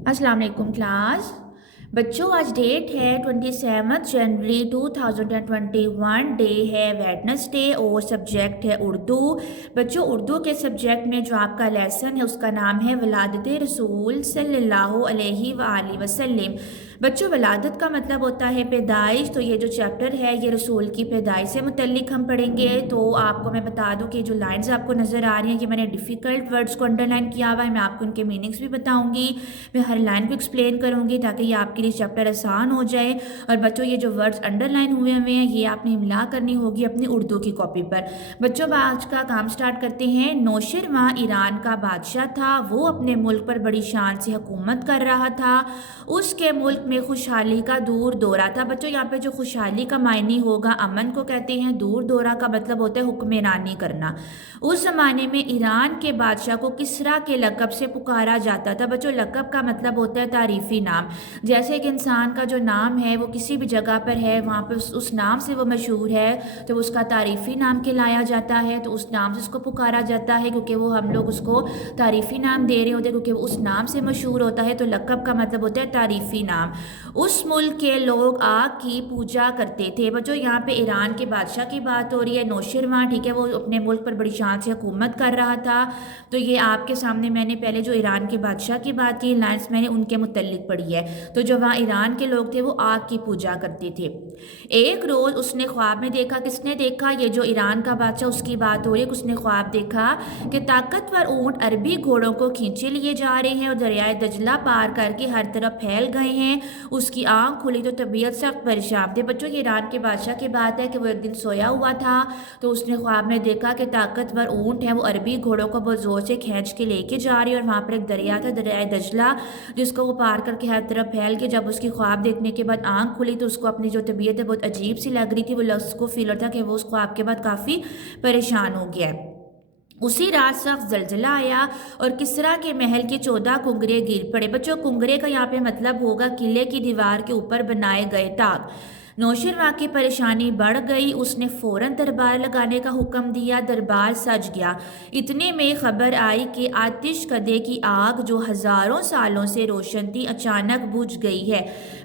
अस्सलाम वालेकुम क्लास। बच्चों आज डेट है 27 जनवरी 2021। डे है वेडनेसडे और सब्जेक्ट है उर्दू। बच्चों उर्दू के सब्जेक्ट में जो आपका लेसन है उसका नाम है वलादत रसूल सल्लल्लाहु अलैहि वालैहि वसल्लम। बच्चों वलादत का मतलब होता है पैदाइश, तो ये जो चैप्टर है ये रसूल की पैदाइश से मुतल्लिक हम पढ़ेंगे। तो आपको मैं बता दूं कि जो लाइंस आपको नज़र आ रही हैं कि मैंने डिफ़िकल्ट वर्ड्स को अंडरलाइन किया हुआ है, मैं आपको उनके मीनिंग्स भी बताऊंगी, मैं हर लाइन को एक्सप्लेन करूंगी ताकि ये आपके लिए चैप्टर आसान हो जाए। और बच्चों ये जो वर्ड्स अंडरलाइन हुए हुए हैं ये आपने इमला करनी होगी अपनी उर्दू की कॉपी पर। बच्चों आज का काम स्टार्ट करते हैं। नौशरवां ईरान का बादशाह था, वो अपने मुल्क पर बड़ी शान से हुकूमत कर रहा था। उसके मुल्क में खुशहाली का दूर दौरा था। बच्चों यहाँ पे जो खुशहाली का मायने होगा अमन को कहते हैं, दूर दौरा का मतलब होता है हुक्मरानी करना। उस ज़माने में ईरान के बादशाह को किसरा के लक़ब से पुकारा जाता था। बच्चों लक़ब का मतलब होता है तारीफ़ी नाम। जैसे एक इंसान का जो नाम है वो किसी भी जगह पर है, वहाँ पर उस नाम से वो मशहूर है तो उसका तारीफ़ी नाम कहलाया जाता है, तो उस नाम से उसको पुकारा जाता है क्योंकि वो हम लोग उसको तारीफ़ी नाम दे रहे होते हैं क्योंकि वो उस नाम से मशहूर होता है। तो लक़ब का मतलब होता है तारीफ़ी नाम। उस मुल्क के लोग आग की पूजा करते थे। बच्चों यहाँ पे ईरान के बादशाह की बात हो रही है, नौशरवां, ठीक है, वो अपने मुल्क पर बड़ी शान से हुकूमत कर रहा था। तो ये आपके सामने मैंने पहले जो ईरान के बादशाह की बात की लाइन्स मैंने उनके मुतल्लिक पढ़ी है। तो जो वहाँ ईरान के लोग थे वो आग की पूजा करते थे। एक रोज़ उसने ख्वाब में देखा, किसने देखा, ये जो ईरान का बादशाह उसकी बात हो रही है, उसने ख्वाब देखा कि ताकतवर ऊँट अरबी घोड़ों को खींचे लिए जा रहे हैं और दरियाए दजला पार करके हर तरफ फैल गए हैं। उसकी आंख खुली तो तबीयत सख्त परेशान थी। बच्चों ये ईरान के बादशाह की बात है कि वो एक दिन सोया हुआ था तो उसने ख्वाब में देखा कि ताकतवर ऊँट है वो अरबी घोड़ों को बहुत ज़ोर से खींच के लेके जा रही है और वहाँ पर एक दरिया था, दरियाए दजला, जिसको वो पार करके हर तरफ फैल के जब उसकी ख्वाब देखने के बाद आंख खुली तो उसको अपनी जो तबीयत है बहुत अजीब सी लग रही थी। वो उसको फील होता कि वो उस ख्वाब के बाद काफ़ी परेशान हो गया है। उसी रात सख्त जलजला आया और किसरा के महल के 14 कुंगरे गिर पड़े। बच्चों कुंगरे का यहाँ पे मतलब होगा किले की दीवार के ऊपर बनाए गए ताक। नौशरवां की परेशानी बढ़ गई, उसने फौरन दरबार लगाने का हुक्म दिया। दरबार सज गया। इतने में खबर आई कि आतिश कदे की आग जो हज़ारों सालों से रोशन थी अचानक बुझ गई है।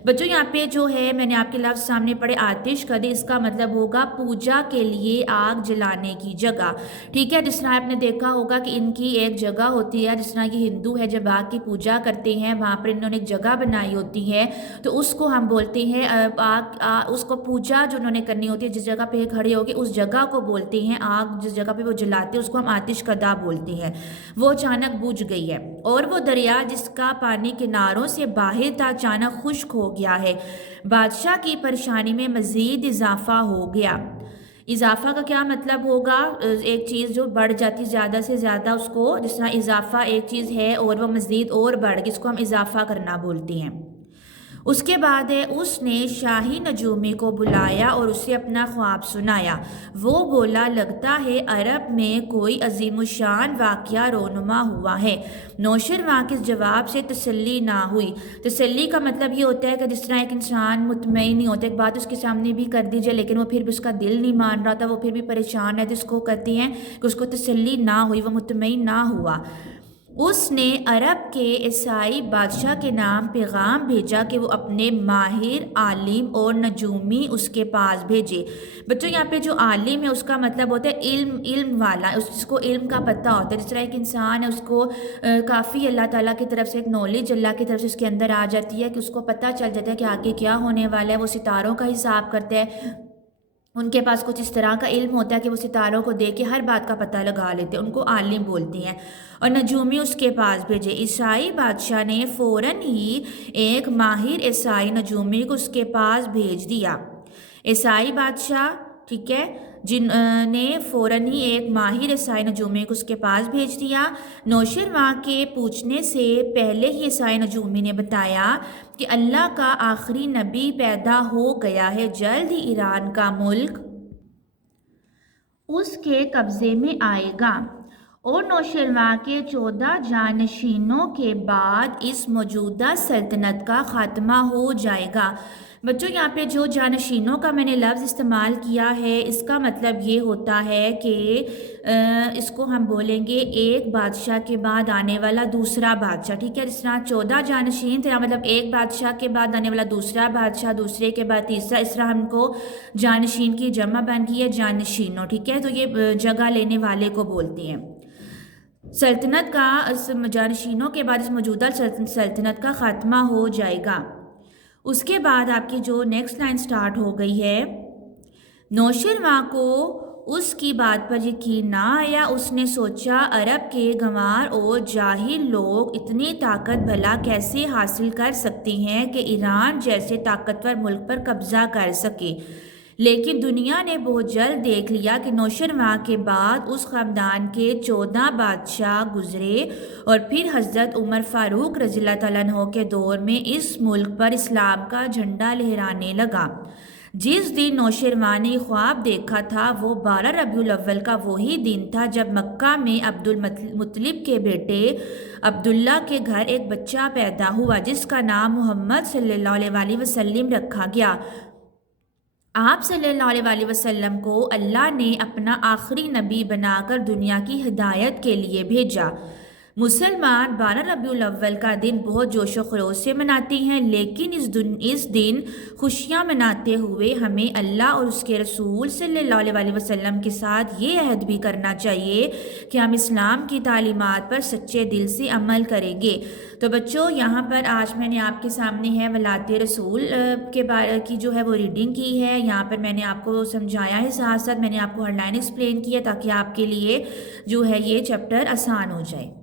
बच्चों यहाँ पे जो है मैंने आपके लफ्ज़ सामने पढ़े आतिश कदे, इसका मतलब होगा पूजा के लिए आग जलाने की जगह। ठीक है, जिस तरह आपने देखा होगा कि इनकी एक जगह होती है, जिस तरह कि हिंदू है जब आग की पूजा करते हैं वहाँ पर इन्होंने एक जगह बनाई होती है तो उसको हम बोलते हैं उसको पूजा जो उन्होंने करनी होती है जिस जगह पे खड़े होके उस जगह को बोलते हैं, आग जिस जगह पे वो जलाते हैं उसको हम आतिश कदा बोलते हैं। वो अचानक बुझ गई है और वो दरिया जिसका पानी किनारों से बाहर था अचानक खुश्क हो गया है। बादशाह की परेशानी में मज़ीद इजाफा हो गया। इजाफा का क्या मतलब होगा, एक चीज़ जो बढ़ जाती ज़्यादा से ज़्यादा उसको, जिस तरह इजाफा एक चीज़ है और वह मज़ीद और बढ़ गई, इसको हम इजाफा करना बोलते हैं। उसके बाद है उसने शाही नजूमी को बुलाया और उसे अपना ख्वाब सुनाया। वो बोला लगता है अरब में कोई अजीमुशान वाक़या रोनुमा हुआ है। नौशरवां के जवाब से तसल्ली ना हुई। तसल्ली का मतलब ये होता है कि जिस तरह एक इंसान मुतमईन नहीं होता, एक बात उसके सामने भी कर दी जाए लेकिन वो फिर भी उसका दिल नहीं मान रहा था, वो फिर भी परेशान है, तो इसको कहते हैं कि उसको तसल्ली ना हुई, वो मुतमईन ना हुआ। उसने अरब के ईसाई बादशाह के नाम पैगाम भेजा कि वो अपने माहिर आलिम और नजूमी उसके पास भेजे। बच्चों यहाँ पे जो आलिम है उसका मतलब होता है इल्म, इल्म वाला, उसको इल्म का पता होता है। जिस तरह एक इंसान है उसको काफ़ी अल्लाह ताला की तरफ से एक नॉलेज अल्लाह की तरफ से उसके अंदर आ जाती है कि उसको पता चल जाता है कि आगे क्या होने वाला है। वो सितारों का हिसाब करता है, उनके पास कुछ इस तरह का इल्म होता है कि वो सितारों को देख के हर बात का पता लगा लेते हैं, उनको आलिम बोलती हैं। और नजूमी उसके पास भेजे। ईसाई बादशाह ने फ़ौरन ही एक माहिर ईसाई नजूमी को उसके पास भेज दिया। ईसाई बादशाह, ठीक है, जिन्होंने फ़ौरन ही एक माहिर ईसाई नजूमी को उसके पास भेज दिया। नौशरवां के पूछने से पहले ही ईसाई नजूमी ने बताया कि अल्लाह का आखिरी नबी पैदा हो गया है, जल्द ही ईरान का मुल्क उसके कब्ज़े में आएगा और नौशरवां के 14 जानशीनों के बाद इस मौजूदा सल्तनत का खात्मा हो जाएगा। بچوں یہاں پہ جو جانشینوں کا میں نے لفظ استعمال کیا ہے اس کا مطلب یہ ہوتا ہے کہ اس کو ہم بولیں گے ایک بادشاہ کے بعد آنے والا دوسرا بادشاہ، ٹھیک ہے؟ جس طرح 14 جانشین تھے، مطلب ایک بادشاہ کے بعد آنے والا دوسرا بادشاہ، دوسرے کے بعد تیسرا، اس طرح ہم کو جانشین کی جمع بن گئی ہے جانشینوں، ٹھیک ہے؟ تو یہ جگہ لینے والے کو بولتے ہیں۔ سلطنت کا جانشینوں کے بعد اس موجودہ سلطنت کا خاتمہ ہو جائے گا۔ اس کے بعد آپ کی جو نیکسٹ لائن سٹارٹ ہو گئی ہے، نوشرواں کو اس کی بات پر یقین نہ آیا، اس نے سوچا عرب کے گنوار اور جاہل لوگ اتنی طاقت بھلا کیسے حاصل کر سکتی ہیں کہ ایران جیسے طاقتور ملک پر قبضہ کر سکے، لیکن دنیا نے بہت جلد دیکھ لیا کہ نوشرواں کے بعد اس خاندان کے 14 بادشاہ گزرے اور پھر حضرت عمر فاروق رضی اللہ تعالیٰ عنہ کے دور میں اس ملک پر اسلام کا جھنڈا لہرانے لگا۔ جس دن نوشرواں نے خواب دیکھا تھا وہ 12 ربیع الاول کا وہی دن تھا جب مکہ میں عبد المطلب کے بیٹے عبداللہ کے گھر ایک بچہ پیدا ہوا جس کا نام محمد صلی اللہ علیہ وسلم رکھا گیا۔ آپ صلی اللہ علیہ وسلم کو اللہ نے اپنا آخری نبی بنا کر دنیا کی ہدایت کے لیے بھیجا۔ مسلمان 12 ربیع الاول کا دن بہت جوش و خروش سے مناتے ہیں، لیکن اس دن خوشیاں مناتے ہوئے ہمیں اللہ اور اس کے رسول صلی اللہ علیہ وسلم کے ساتھ یہ عہد بھی کرنا چاہیے کہ ہم اسلام کی تعلیمات پر سچے دل سے عمل کریں گے۔ تو بچوں یہاں پر آج میں نے آپ کے سامنے ہے ولایت رسول کے بارے کی جو ہے وہ ریڈنگ کی ہے۔ یہاں پر میں نے آپ کو سمجھایا ہے، ساتھ ساتھ میں نے آپ کو ہیڈ لائن ایکسپلین کی ہے تاکہ آپ کے لیے جو ہے یہ چیپٹر آسان ہو جائے۔